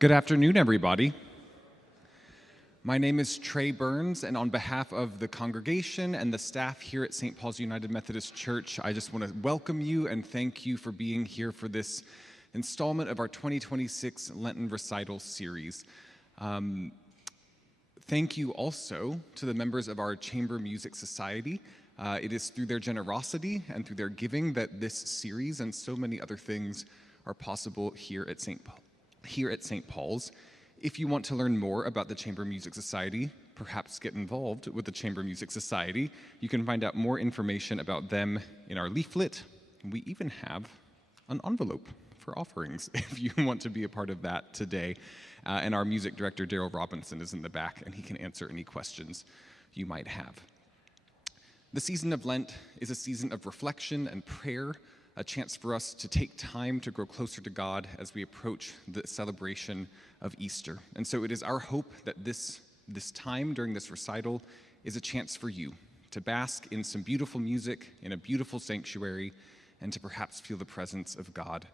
Good afternoon, everybody. My name is Trey Burns, and on behalf of the congregation and the staff here at St. Paul's United Methodist Church, I just want to welcome you and thank you for being here for this installment of our 2026 Lenten Recital series. Thank you also to the members of our Chamber Music Society. It is through their generosity and through their giving that this series and so many other things are possible here at St. Paul's. If you want to learn more about the Chamber Music Society, perhaps get involved with the Chamber Music Society, you can find out more information about them in our leaflet. We even have an envelope for offerings if you want to be a part of that today. And our music director, Daryl Robinson, is in the back, and he can answer any questions you might have. The season of Lent is a season of reflection and prayer, a chance for us to take time to grow closer to God as we approach the celebration of Easter. And so it is our hope that this time during this recital is a chance for you to bask in some beautiful music, in a beautiful sanctuary, and to perhaps feel the presence of God.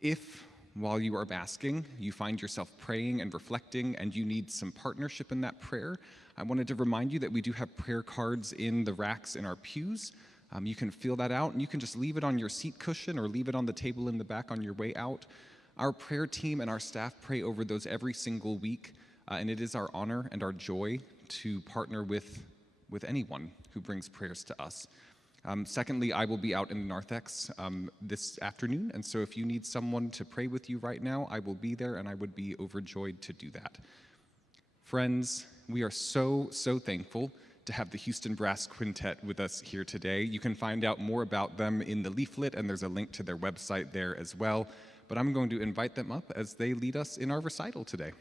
If, while you are basking, you find yourself praying and reflecting and you need some partnership in that prayer, I wanted to remind you that we do have prayer cards in the racks in our pews. You can fill that out, and you can just leave it on your seat cushion or leave it on the table in the back on your way out. Our prayer team and our staff pray over those every single week, and it is our honor and our joy to partner with anyone who brings prayers to us. Secondly, I will be out in the narthex this afternoon, and so if you need someone to pray with you right now, I will be there, and I would be overjoyed to do that. Friends, we are so thankful to have the Houston Brass Quintet with us here today. You can find out more about them in the leaflet, and there's a link to their website there as well. But I'm going to invite them up as they lead us in our recital today.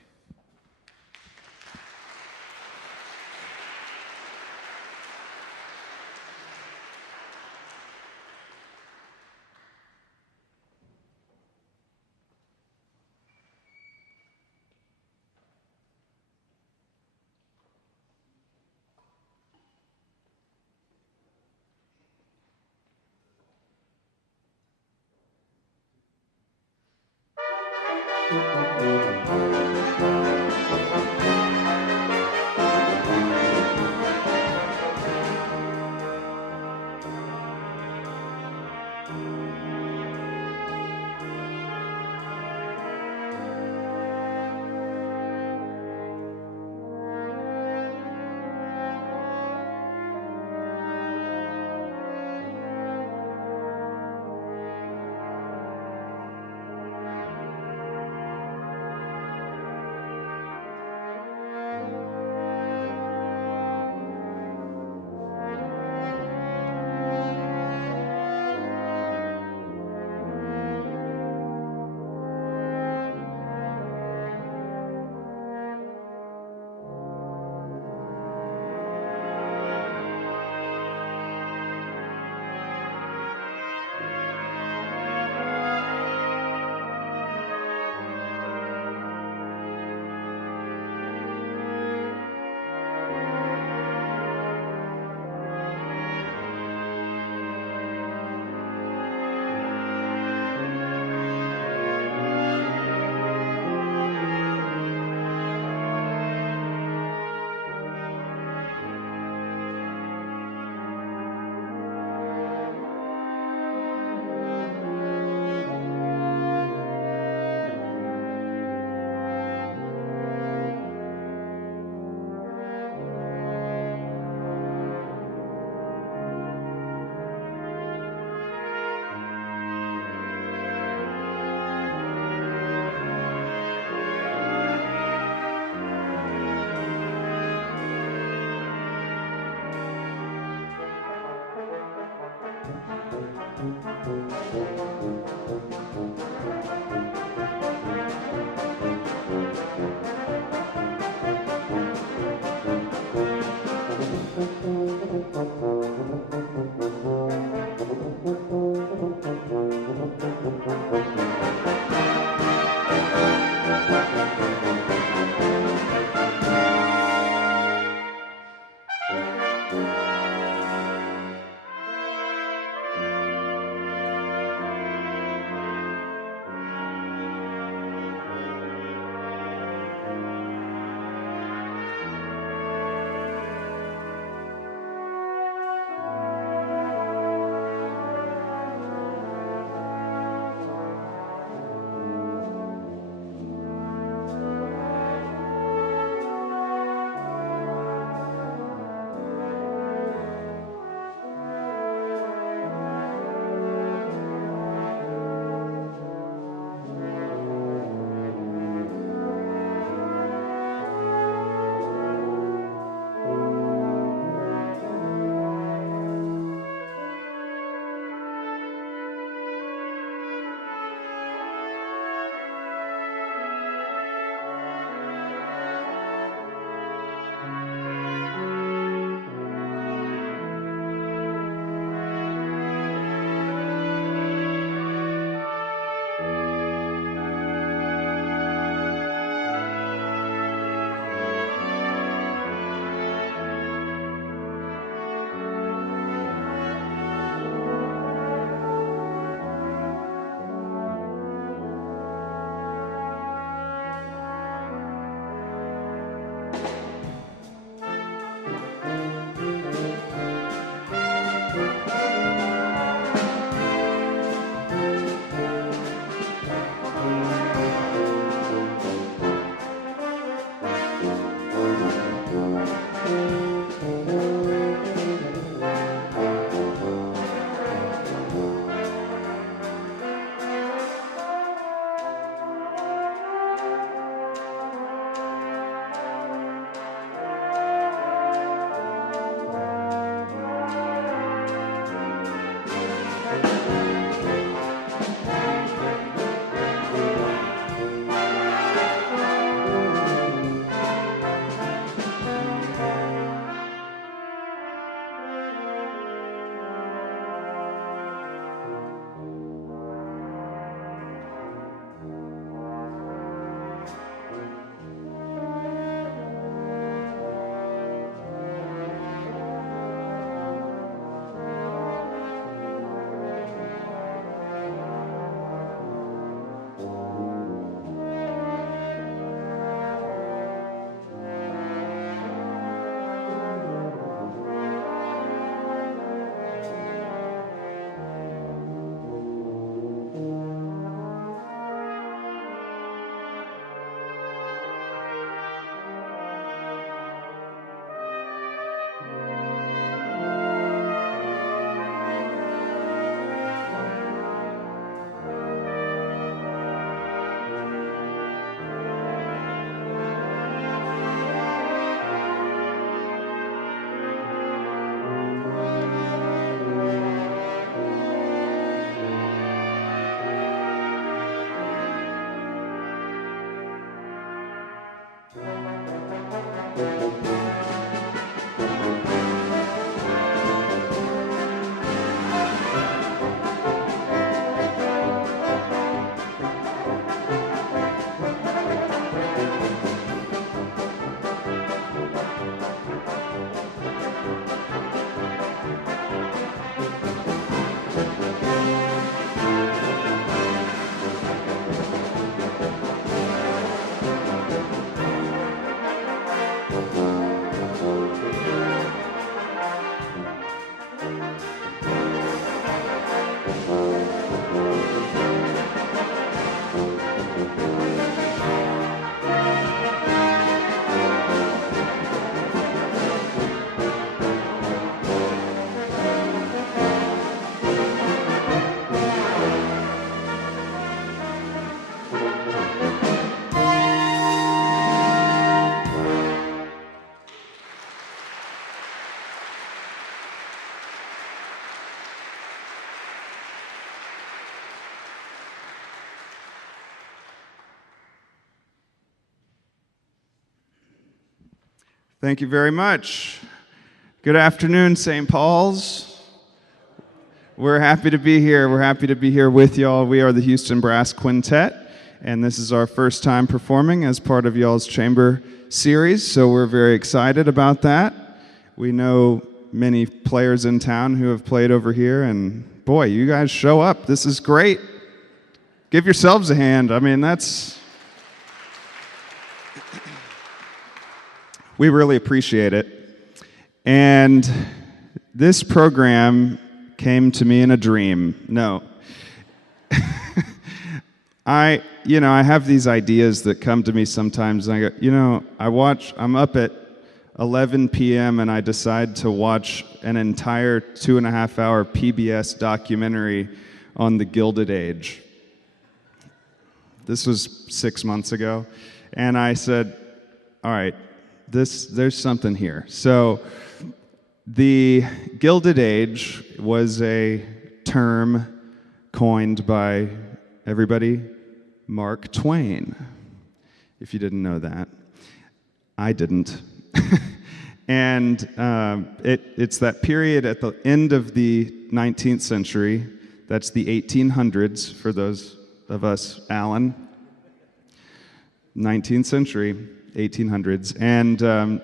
Thank you very much. Good afternoon, St. Paul's. We're happy to be here. We're happy to be here with y'all. We are the Houston Brass Quintet, and this is our first time performing as part of y'all's chamber series, so we're very excited about that. We know many players in town who have played over here, and boy, you guys show up. This is great. Give yourselves a hand. I mean, we really appreciate it. And this program came to me in a dream. No. I have these ideas that come to me sometimes, and I go, I'm up at 11 p.m. and I decide to watch an entire 2.5-hour PBS documentary on the Gilded Age. This was 6 months ago. And I said, all right, there's something here. So the Gilded Age was a term coined by everybody, Mark Twain. If you didn't know that, I didn't. And it's that period at the end of the 19th century. That's the 1800s for those of us, Alan. 19th century. 1800s, and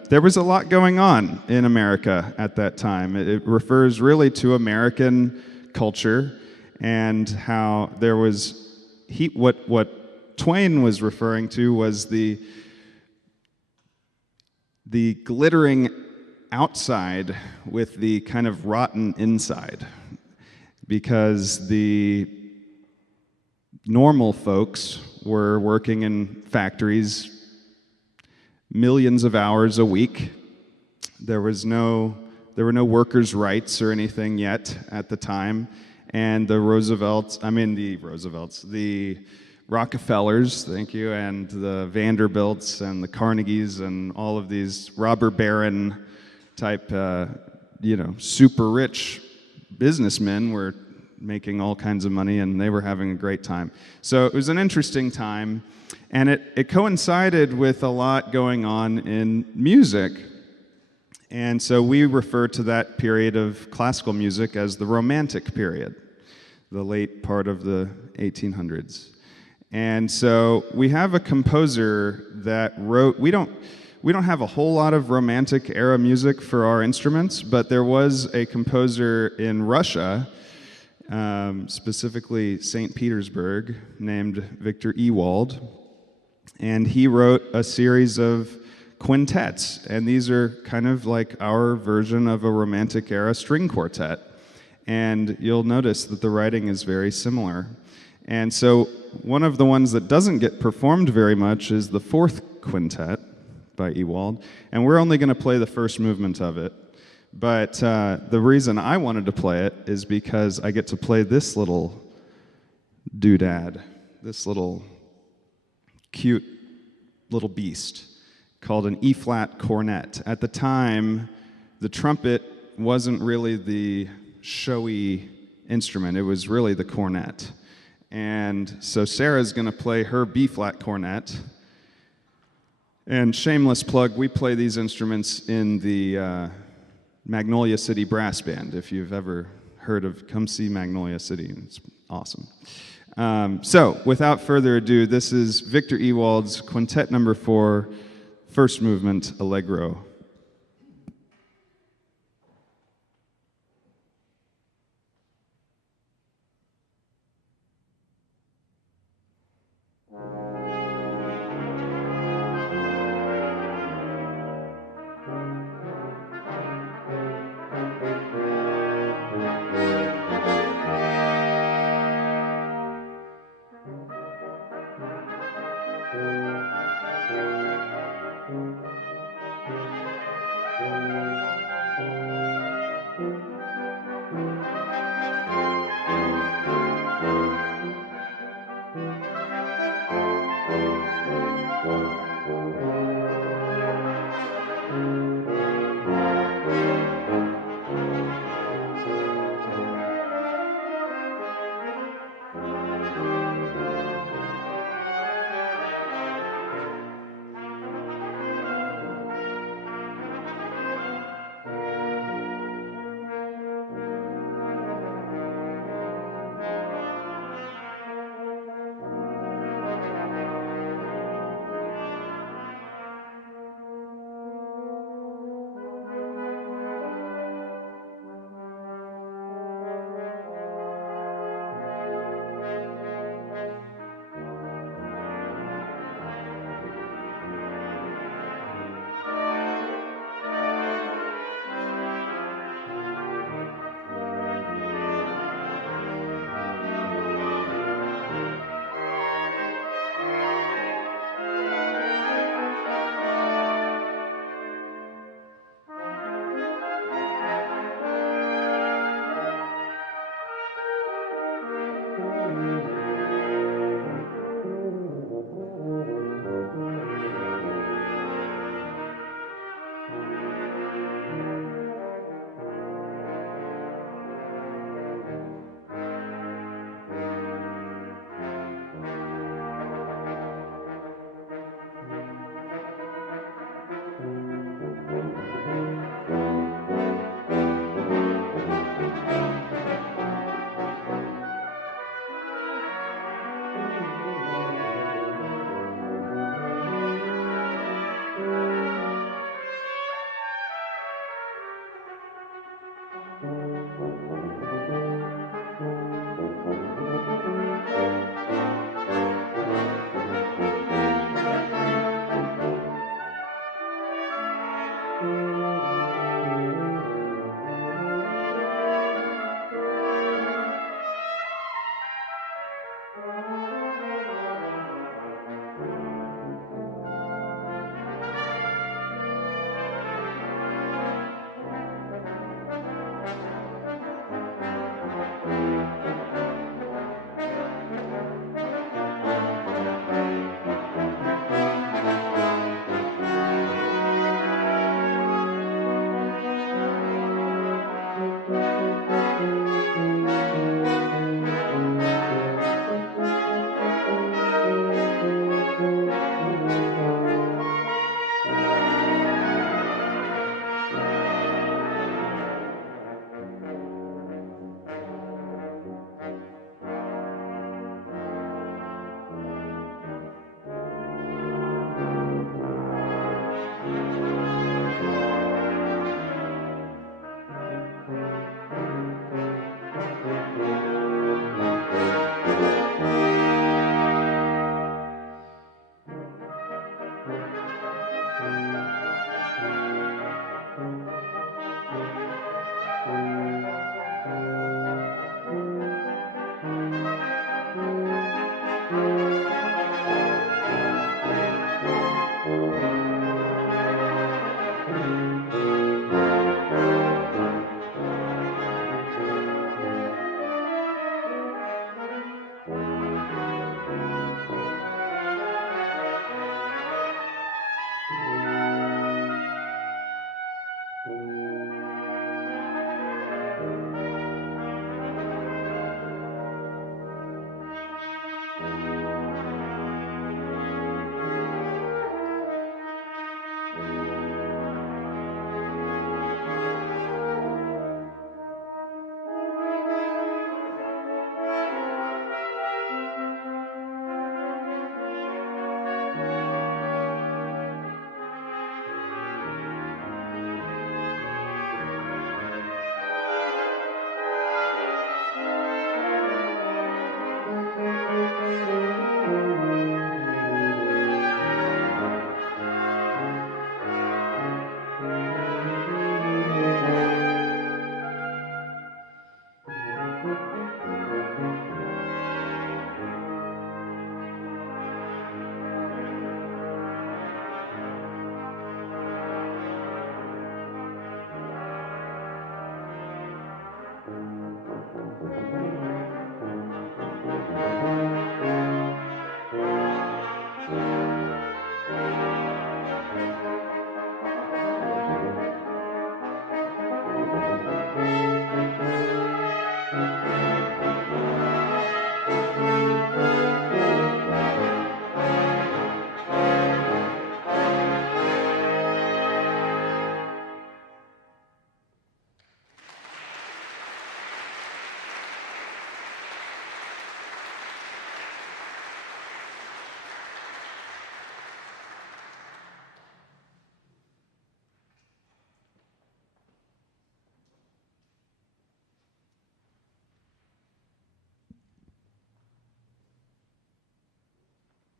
there was a lot going on in America at that time. It refers really to American culture and how there was what Twain was referring to was the glittering outside with the kind of rotten inside, because the normal folks were working in factories millions of hours a week. There were no workers' rights or anything yet at the time, and the Rockefellers, thank you, and the Vanderbilts and the Carnegies and all of these robber baron type, super rich businessmen were making all kinds of money, and they were having a great time. So it was an interesting time. And it coincided with a lot going on in music. And so we refer to that period of classical music as the Romantic period, the late part of the 1800s. And so we have a composer that wrote, we don't have a whole lot of Romantic era music for our instruments, but there was a composer in Russia, specifically St. Petersburg, named Victor Ewald. And he wrote a series of quintets, and these are kind of like our version of a Romantic era string quartet. And you'll notice that the writing is very similar. And so one of the ones that doesn't get performed very much is the fourth quintet by Ewald, and we're only going to play the first movement of it. But the reason I wanted to play it is because I get to play this little doodad, this little cute little beast called an E-flat cornet. At the time, the trumpet wasn't really the showy instrument. It was really the cornet. And so Sarah's going to play her B-flat cornet. And shameless plug, we play these instruments in the Magnolia City Brass Band. If you've ever heard of, come see Magnolia City. It's awesome. So, without further ado, this is Victor Ewald's Quintet number 4, first movement, Allegro.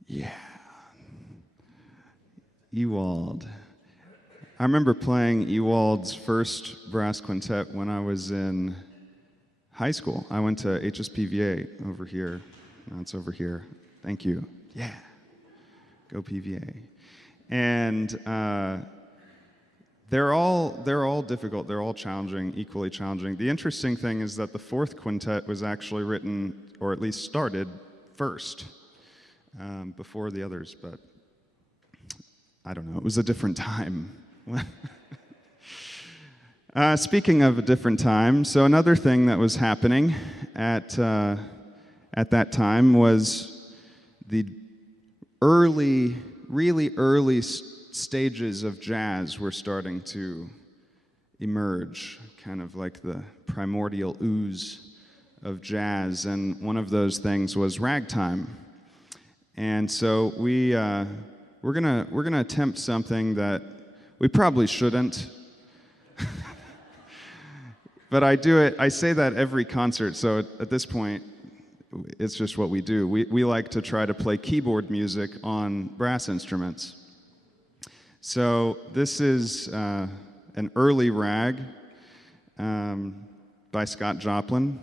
Yeah. Ewald. I remember playing Ewald's first brass quintet when I was in high school. I went to HSPVA over here. No, it's over here. Thank you. Yeah. Go PVA. And they're all difficult. They're all challenging, equally challenging. The interesting thing is that the fourth quintet was actually written, or at least started, first, before the others, but I don't know. It was a different time. Speaking of a different time, so another thing that was happening at that time was the really early stages of jazz were starting to emerge, kind of like the primordial ooze of jazz, and one of those things was ragtime. And so we're gonna attempt something that we probably shouldn't. But I say that every concert, so at this point, it's just what we do. We like to try to play keyboard music on brass instruments. So this is an early rag by Scott Joplin.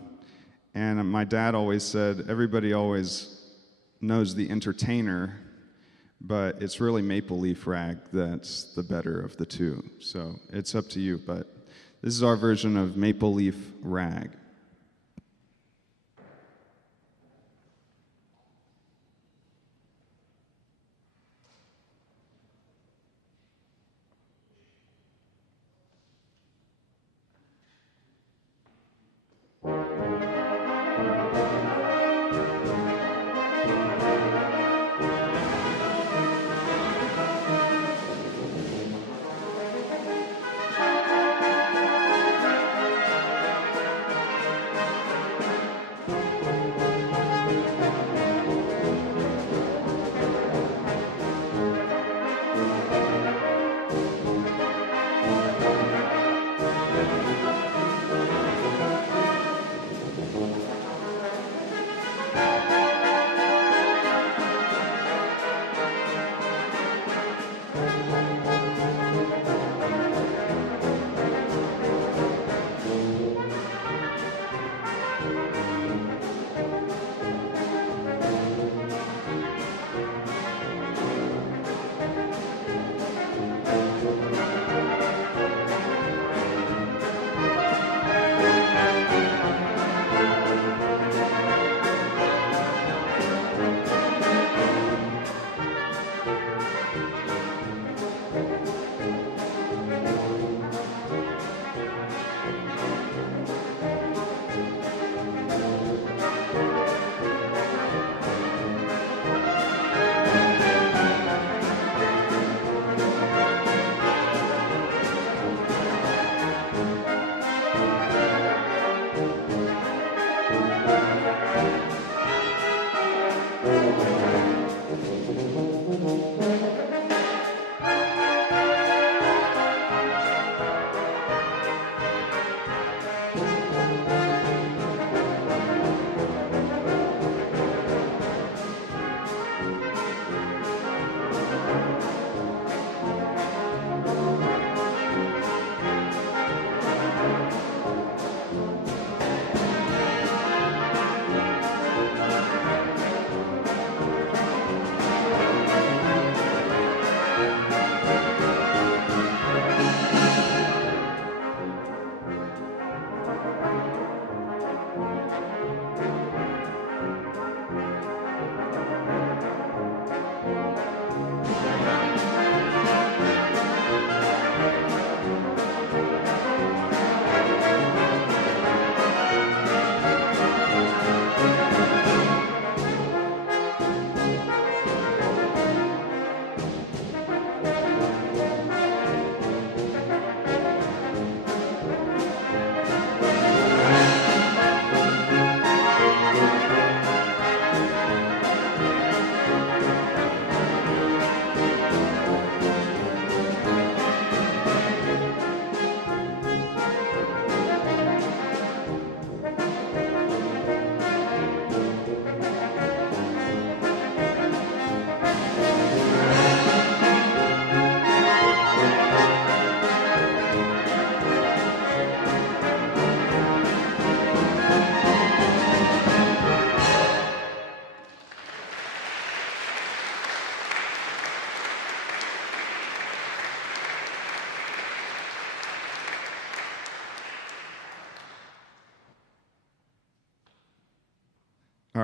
And my dad always said, everybody always knows the entertainer, but it's really Maple Leaf Rag that's the better of the two. So it's up to you, but this is our version of Maple Leaf Rag.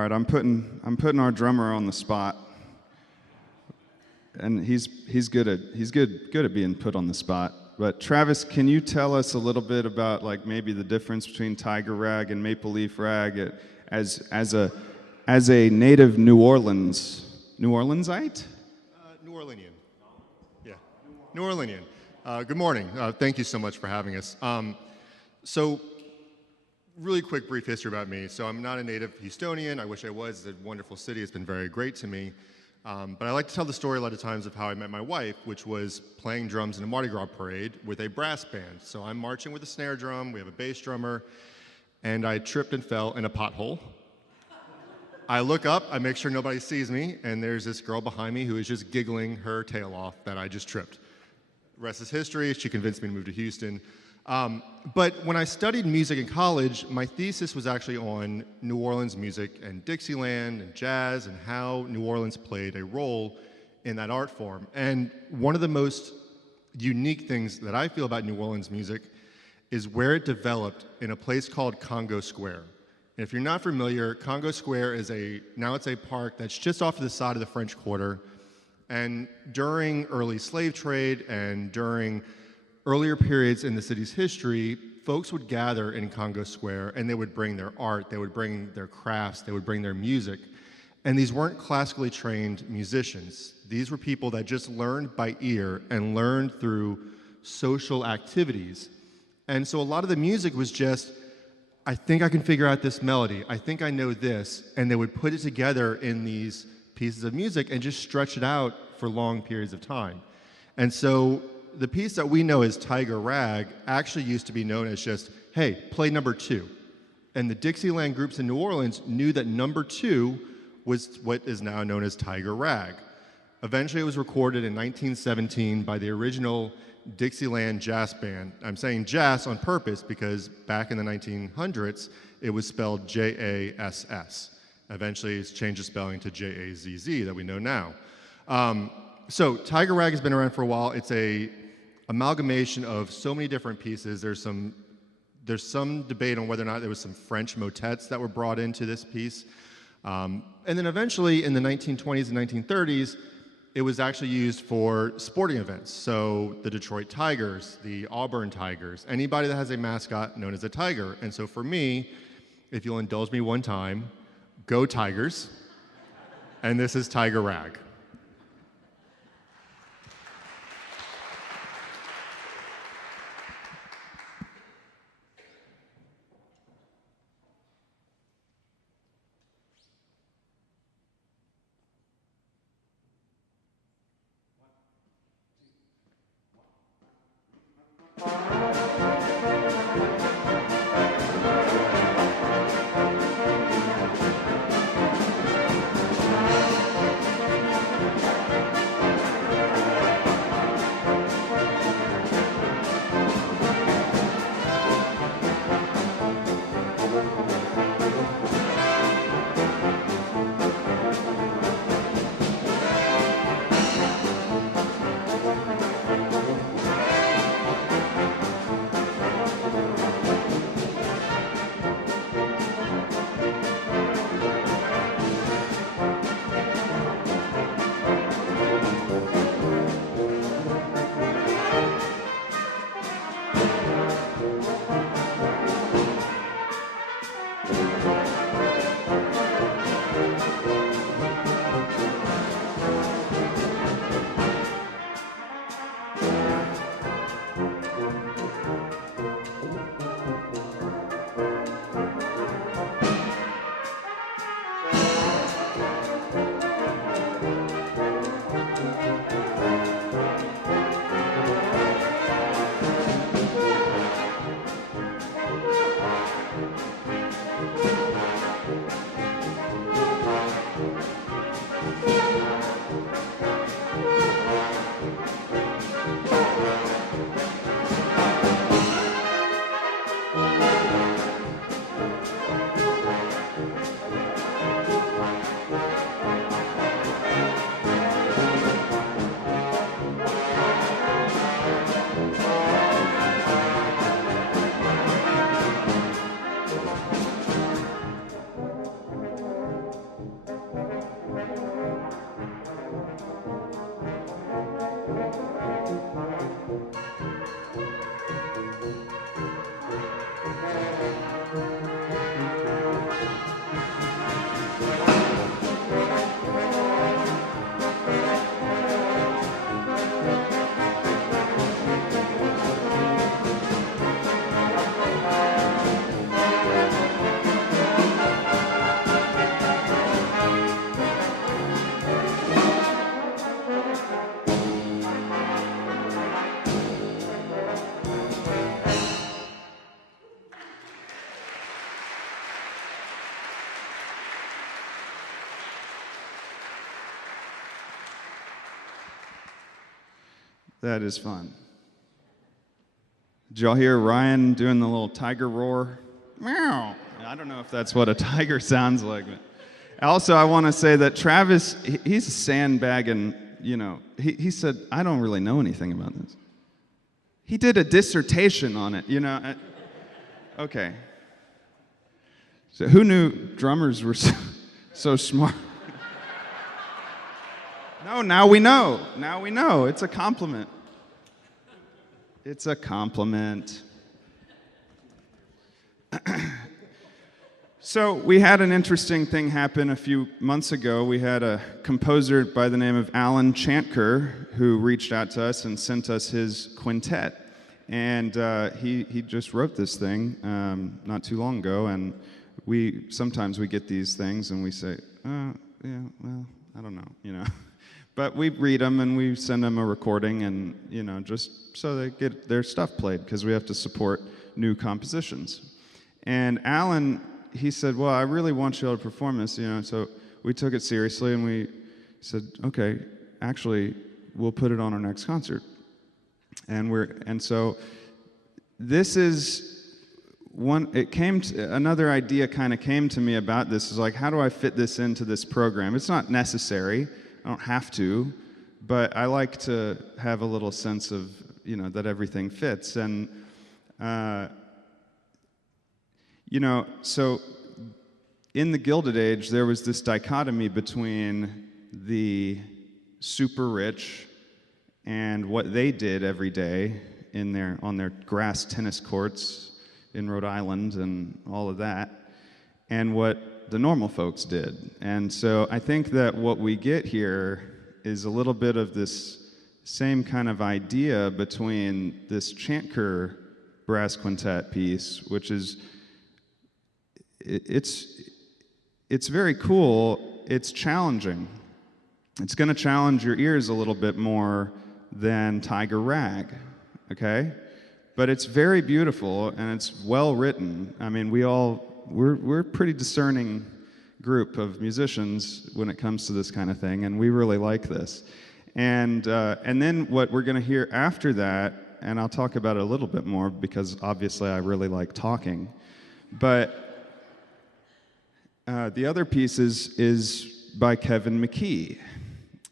right, I'm putting our drummer on the spot, and he's good at being put on the spot. But Travis, can you tell us a little bit about like maybe the difference between tiger rag and maple leaf rag as a native New Orleansite? New Orleanian. Yeah, New Orleanian. Good morning. Thank you so much for having us. So, really quick, brief history about me. So, I'm not a native Houstonian. I wish I was. It's a wonderful city. It's been very great to me. But I like to tell the story a lot of times of how I met my wife, which was playing drums in a Mardi Gras parade with a brass band. So, I'm marching with a snare drum. We have a bass drummer. And I tripped and fell in a pothole. I look up, I make sure nobody sees me, and there's this girl behind me who is just giggling her tail off that I just tripped. The rest is history. She convinced me to move to Houston. But when I studied music in college, my thesis was actually on New Orleans music and Dixieland and jazz and how New Orleans played a role in that art form. And one of the most unique things that I feel about New Orleans music is where it developed in a place called Congo Square. If you're not familiar, Congo Square is now it's a park that's just off to the side of the French Quarter. And during early slave trade and during earlier periods in the city's history, folks would gather in Congo Square and they would bring their art, they would bring their crafts, they would bring their music. And these weren't classically trained musicians. These were people that just learned by ear and learned through social activities. And so a lot of the music was just, I think I can figure out this melody. I think I know this. And they would put it together in these pieces of music and just stretch it out for long periods of time. And so the piece that we know as Tiger Rag actually used to be known as just, hey, play number 2. And the Dixieland groups in New Orleans knew that number 2 was what is now known as Tiger Rag. Eventually it was recorded in 1917 by the original Dixieland Jazz Band. I'm saying jazz on purpose because back in the 1900s, it was spelled J-A-S-S. Eventually, it's changed the spelling to J-A-Z-Z that we know now. So Tiger Rag has been around for a while. It's a amalgamation of so many different pieces. There's some debate on whether or not there was some French motets that were brought into this piece. And then eventually, in the 1920s and 1930s, it was actually used for sporting events. So the Detroit Tigers, the Auburn Tigers, anybody that has a mascot known as a tiger. And so for me, if you'll indulge me one time, go Tigers. And this is Tiger Rag. That is fun. Did y'all hear Ryan doing the little tiger roar? Meow. I don't know if that's what a tiger sounds like. But also, I want to say that Travis, he's sandbagging, he said, I don't really know anything about this. He did a dissertation on it, Okay. So who knew drummers were so smart? No, now we know. Now we know. It's a compliment. It's a compliment. So we had an interesting thing happen a few months ago. We had a composer by the name of Alan Chantker who reached out to us and sent us his quintet. And he just wrote this thing not too long ago. And sometimes we get these things and we say, yeah, well, I don't know, But we read them and we send them a recording and, just so they get their stuff played because we have to support new compositions. And Alan, he said, well, I really want you all to perform this, So we took it seriously and we said, okay, actually, we'll put it on our next concert. And so this is another idea kind of came to me about this is like, how do I fit this into this program? It's not necessary. I don't have to, but I like to have a little sense of, that everything fits. And, so in the Gilded Age, there was this dichotomy between the super rich and what they did every day on their grass tennis courts in Rhode Island and all of that, and what the normal folks did. And so I think that what we get here is a little bit of this same kind of idea between this Chantker brass quintet piece, which is, it's very cool, it's challenging. It's going to challenge your ears a little bit more than Tiger Rag, okay? But it's very beautiful and it's well written. I mean, we're a pretty discerning group of musicians when it comes to this kind of thing, and we really like this. And then what we're going to hear after that, and I'll talk about it a little bit more because obviously I really like talking, but the other piece is by Kevin McKee.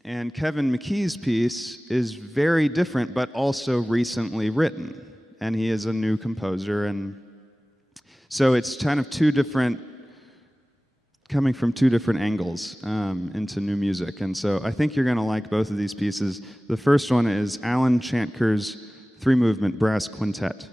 And Kevin McKee's piece is very different, but also recently written. And he is a new composer, and so it's kind of coming from two different angles into new music. And so I think you're going to like both of these pieces. The first one is Alan Chantker's 3-movement brass quintet.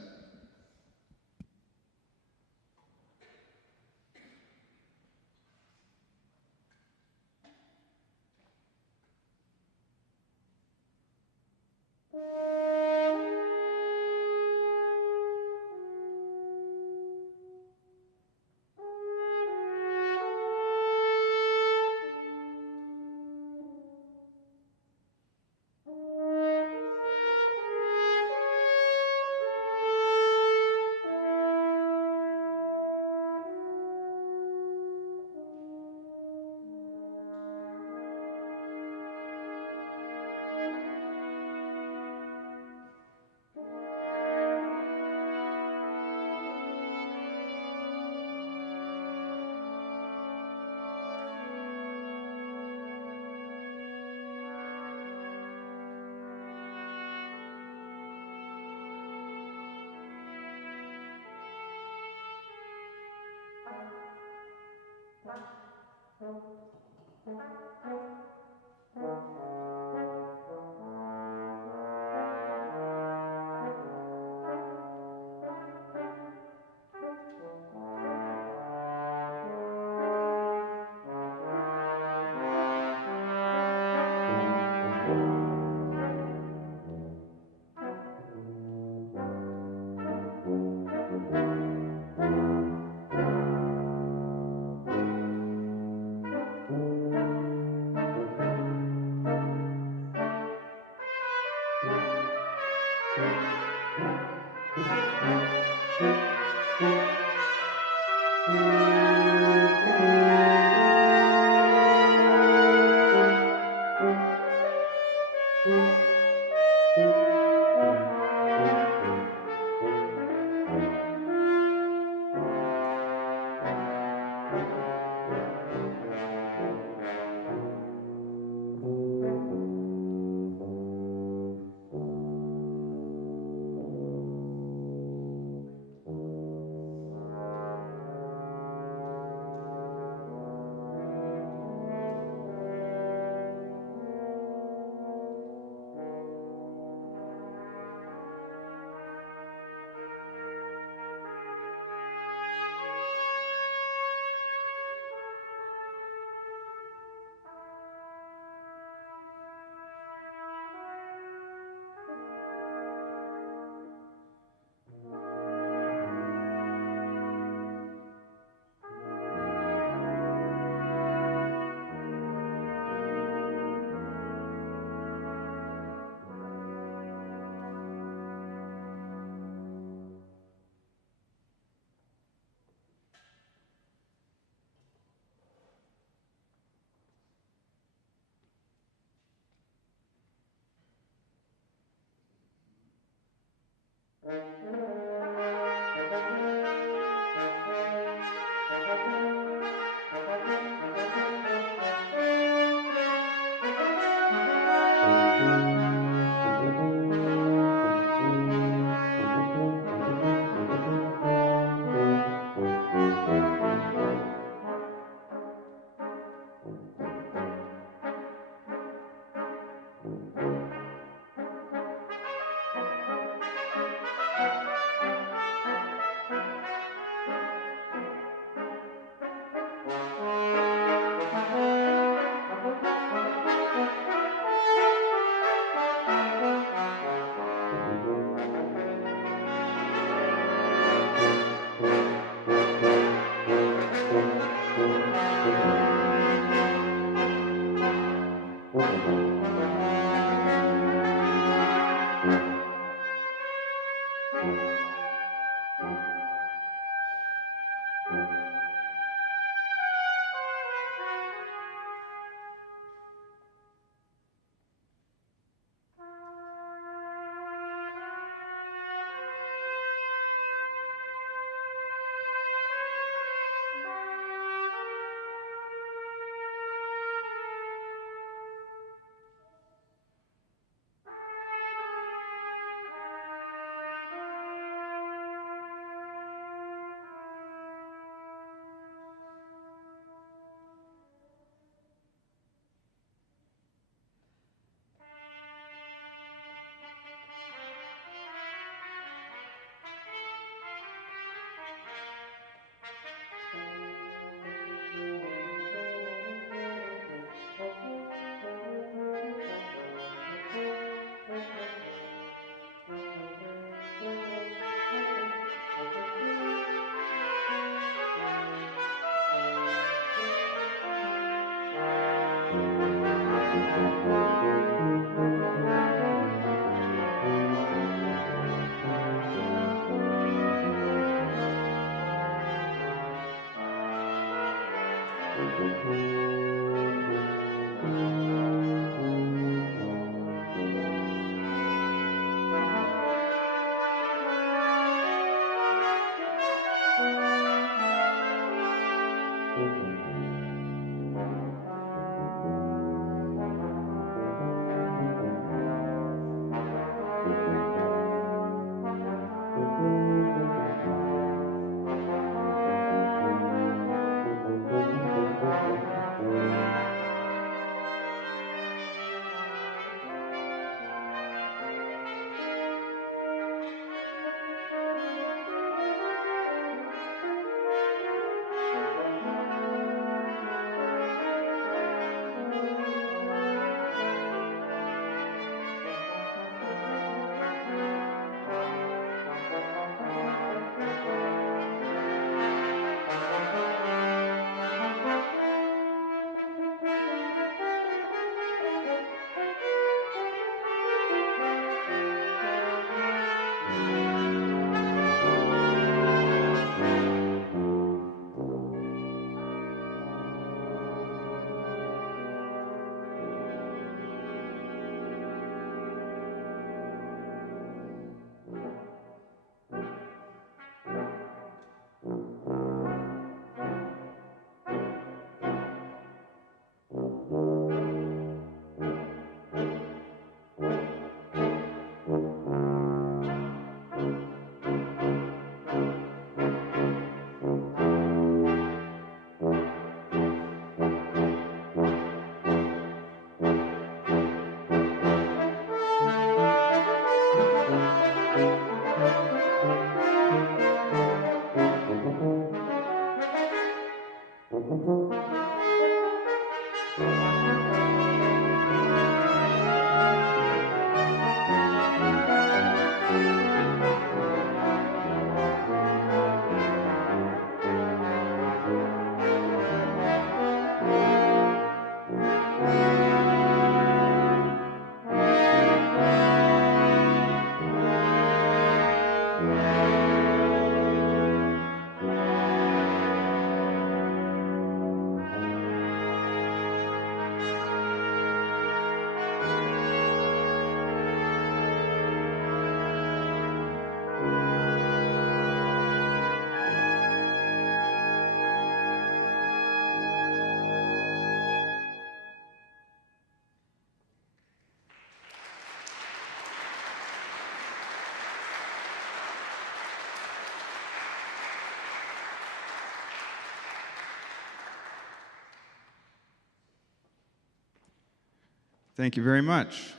Thank you very much.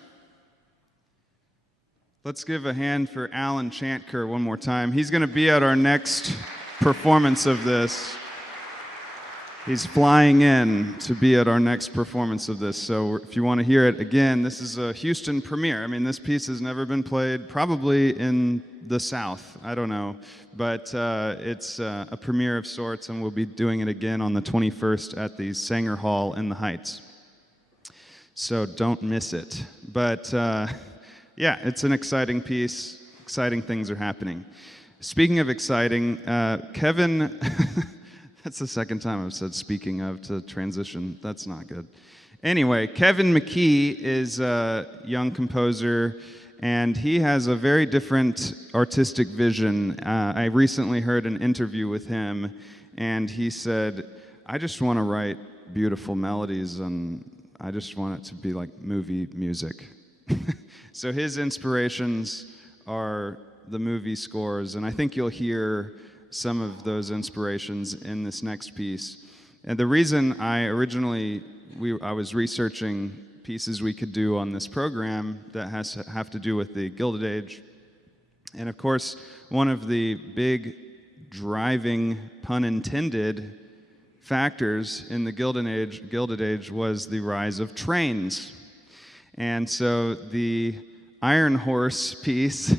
Let's give a hand for Alan Chantker one more time. He's going to be at our next performance of this. He's flying in to be at our next performance of this. So if you want to hear it again, this is a Houston premiere. I mean, this piece has never been played, probably in the South. I don't know. But it's a premiere of sorts, and we'll be doing it again on the 21st at the Sanger Hall in the Heights. So don't miss it. But yeah, it's an exciting piece. Exciting things are happening. Speaking of exciting, Kevin, that's the second time I've said speaking of to transition. That's not good. Anyway, Kevin McKee is a young composer, and he has a very different artistic vision. I recently heard an interview with him, and he said, I just want to write beautiful melodies, and I just want it to be like movie music. So his inspirations are the movie scores, and I think you'll hear some of those inspirations in this next piece. And the reason I was researching pieces we could do on this program that have to do with the Gilded Age. And of course, one of the big driving, pun intended, factors in the Gilded Age was the rise of trains. And so the Iron Horse piece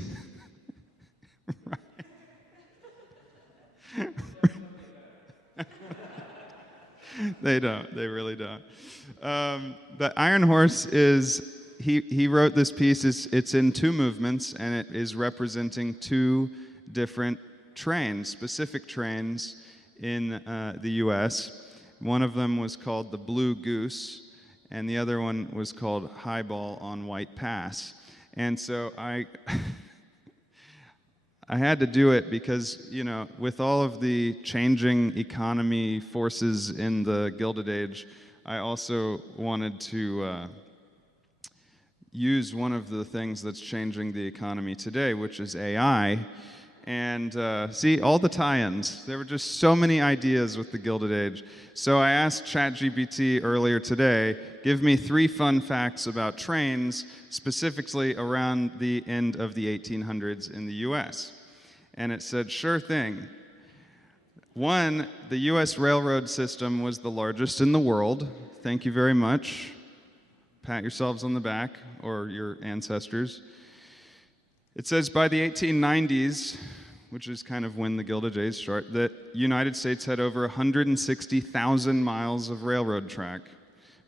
they really don't. The Iron Horse is, he wrote this piece, it's in two movements, and it is representing two different trains, specific trains in the US. One of them was called the Blue Goose, and the other one was called Highball on White Pass. And so I had to do it because, you know, with all of the changing economy forces in the Gilded Age, I also wanted to use one of the things that's changing the economy today, which is AI. And see, all the tie-ins. There were just so many ideas with the Gilded Age. So I asked ChatGPT earlier today, give me 3 fun facts about trains, specifically around the end of the 1800s in the US. And it said, sure thing. 1, the US railroad system was the largest in the world. Thank you very much. Pat yourselves on the back, or your ancestors. It says by the 1890s, which is kind of when the Gilded Age started, that the United States had over 160,000 miles of railroad track,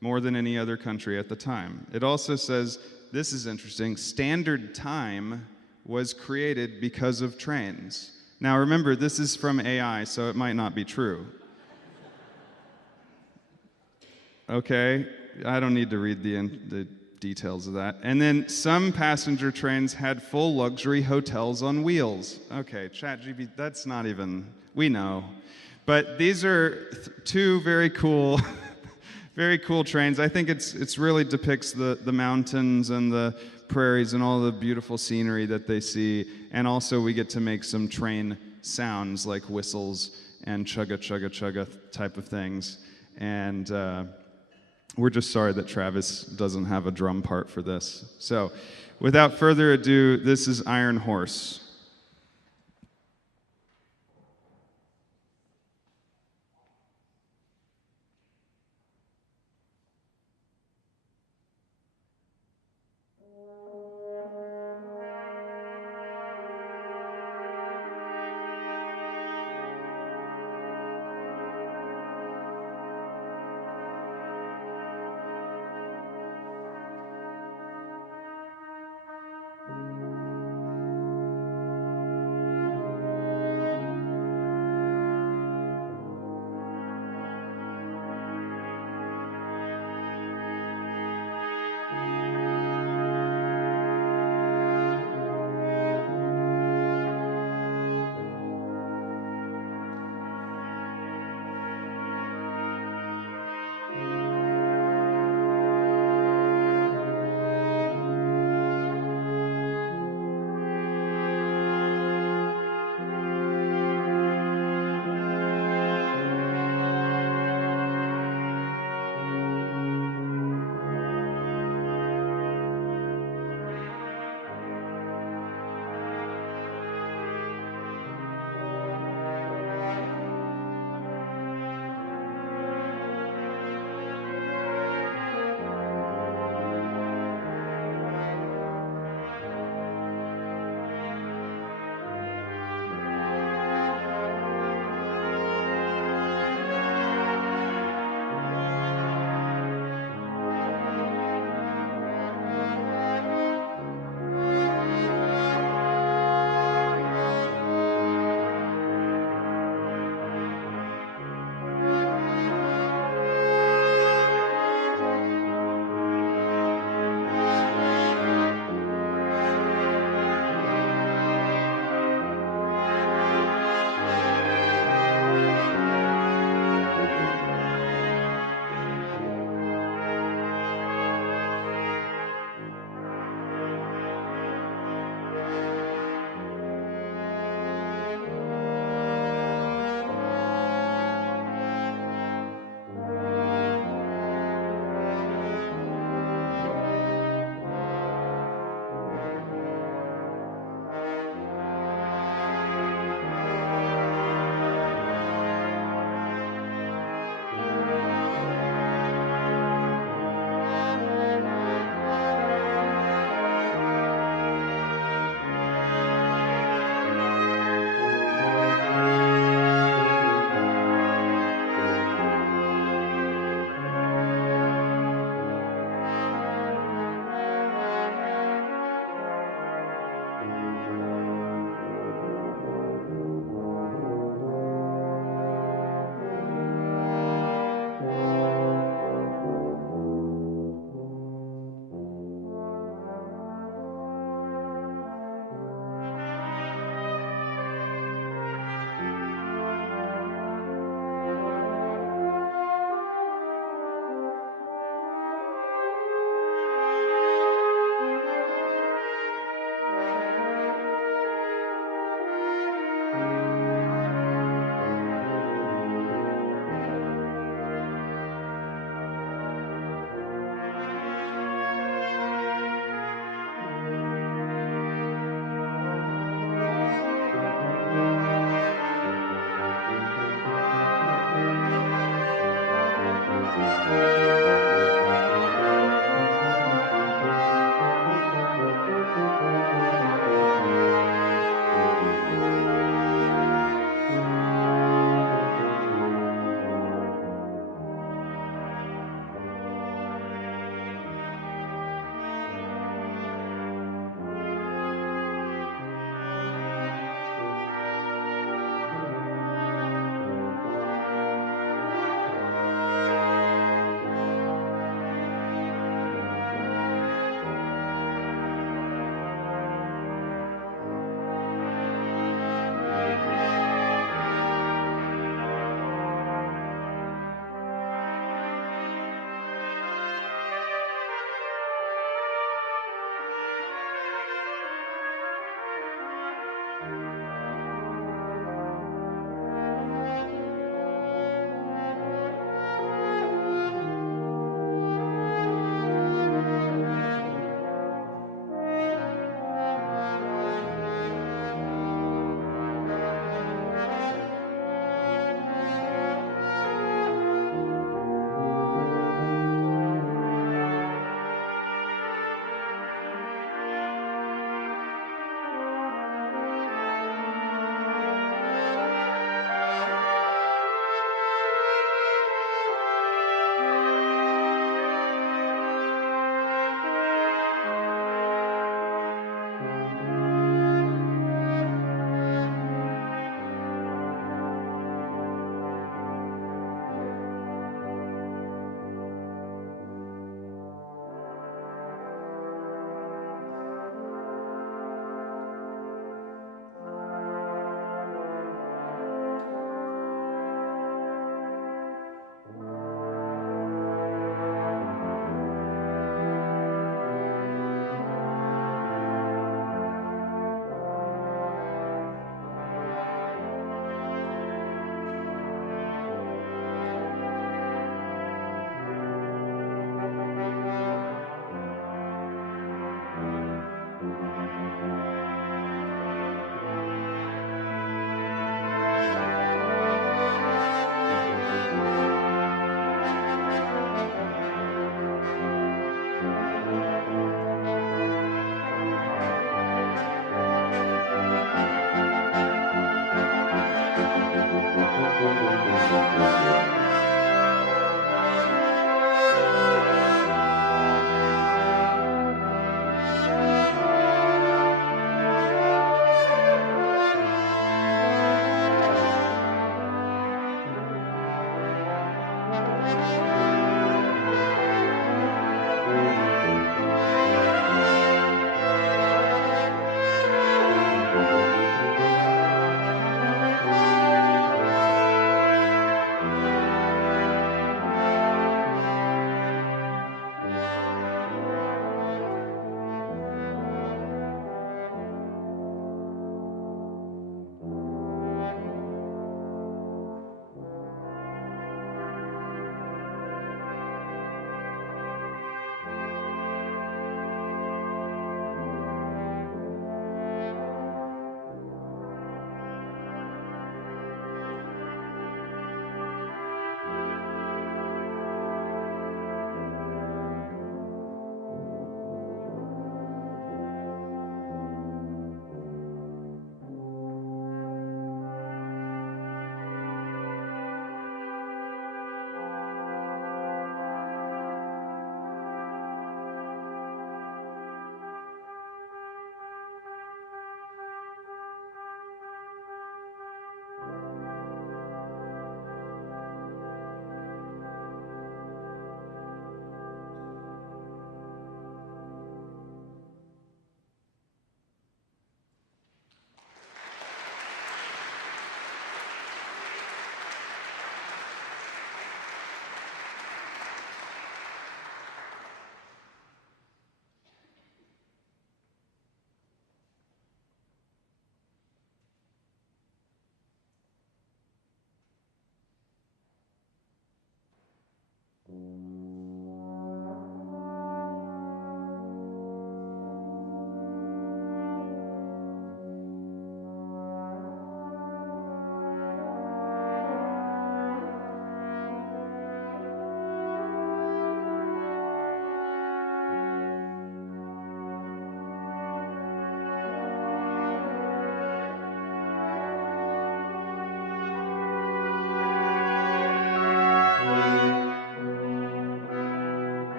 more than any other country at the time. It also says, this is interesting, standard time was created because of trains. Now remember, this is from AI, so it might not be true. Okay, I don't need to read the details of that. And then some passenger trains had full luxury hotels on wheels. Okay, ChatGPT, that's not even, we know. But these are 2 very cool, very cool trains. I think it's really depicts the mountains and the prairies and all the beautiful scenery that they see. And also we get to make some train sounds like whistles and chugga, chugga, chugga type of things. And we're just sorry that Travis doesn't have a drum part for this. So, without further ado, this is Iron Horse.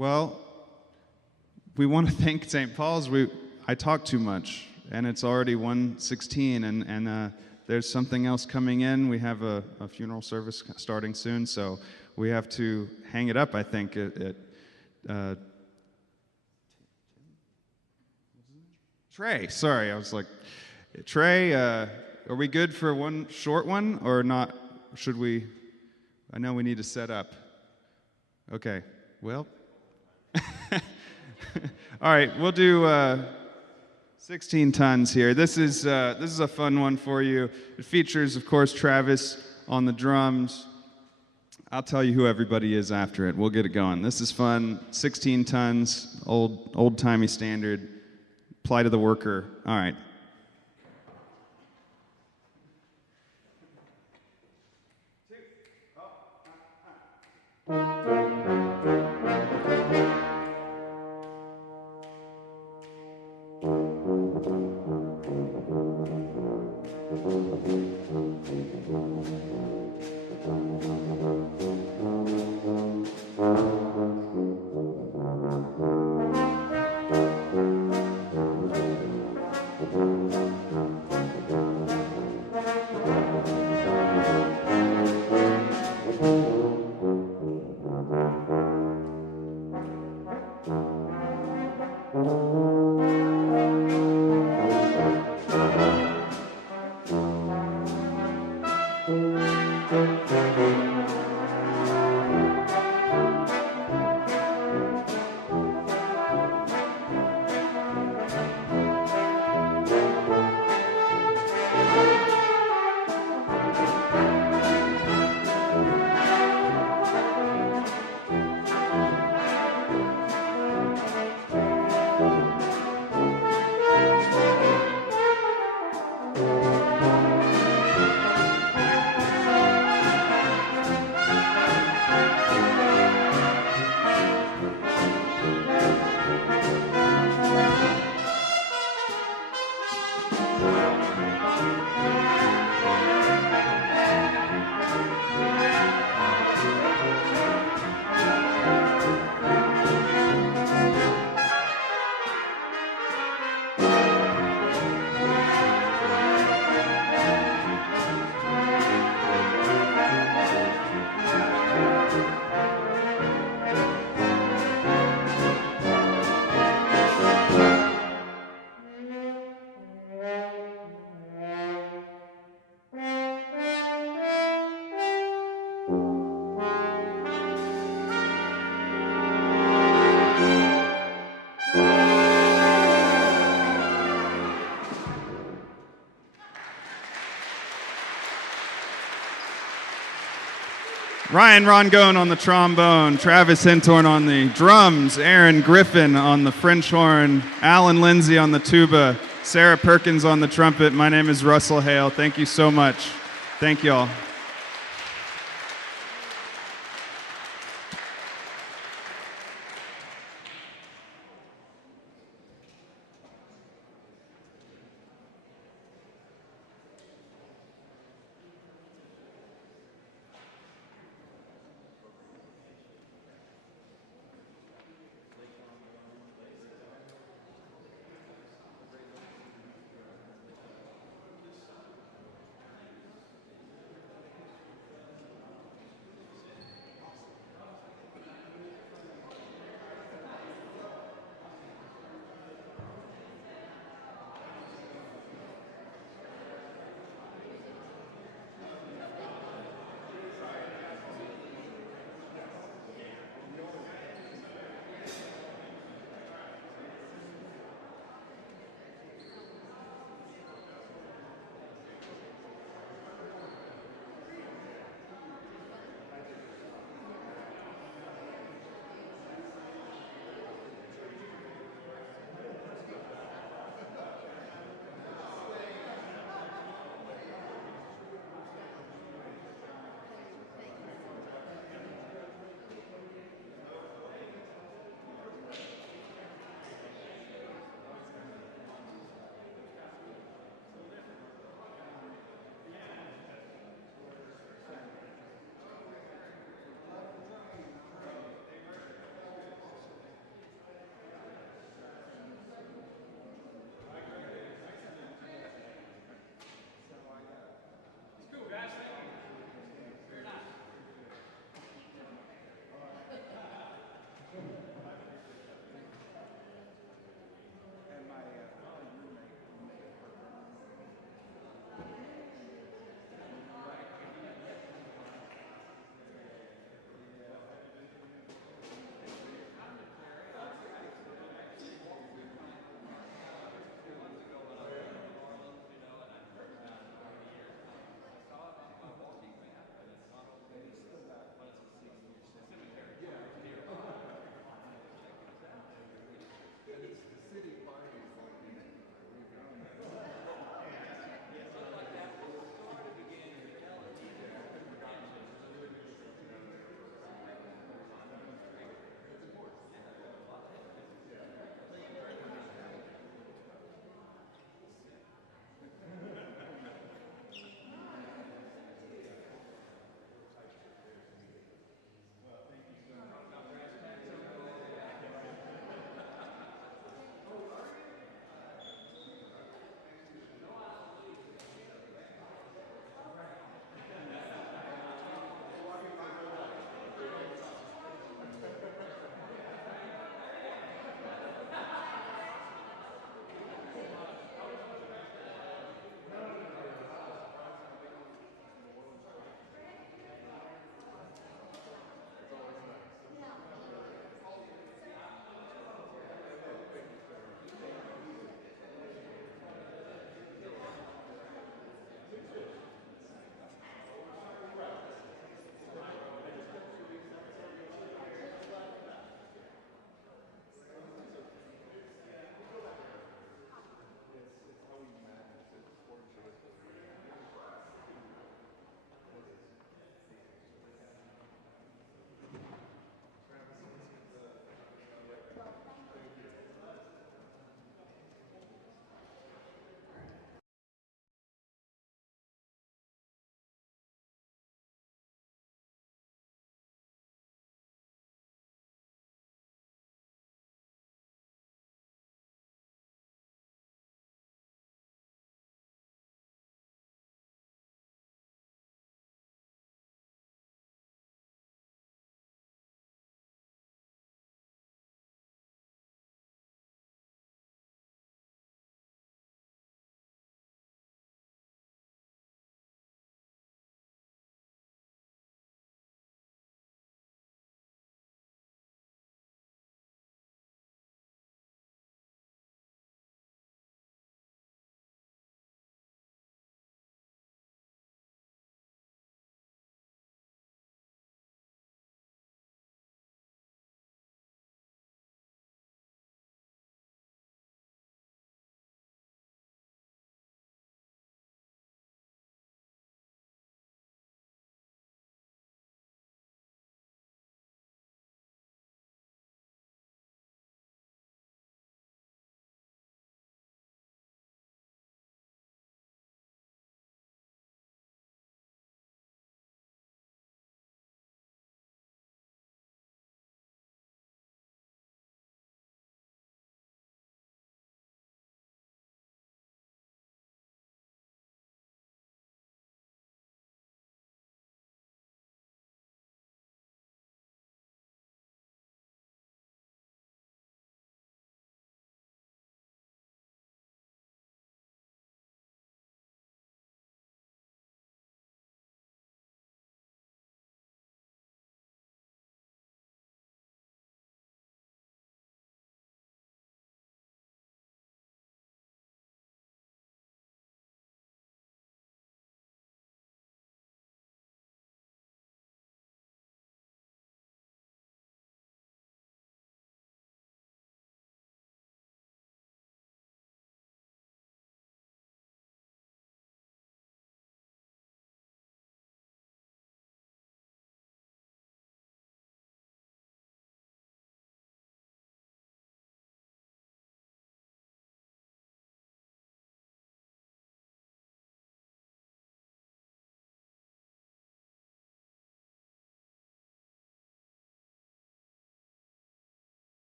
Well, we want to thank St. Paul's. I talk too much, and it's already 1:16, and there's something else coming in. We have a funeral service starting soon, so we have to hang it up, I think, Trey. Sorry, I was like, Trey, are we good for one short one, or not? Should we? I know we need to set up. Okay, well. All right, we'll do 16 tons here. This is a fun one for you. It features, of course, Travis on the drums. I'll tell you who everybody is after it. We'll get it going. This is fun. 16 tons, old-timey standard. Plight of the worker. All right. Ryan Rongone on the trombone, Travis Hintorn on the drums, Aaron Griffin on the French horn, Alan Lindsay on the tuba, Sarah Perkins on the trumpet. My name is Russell Hale. Thank you so much. Thank you all.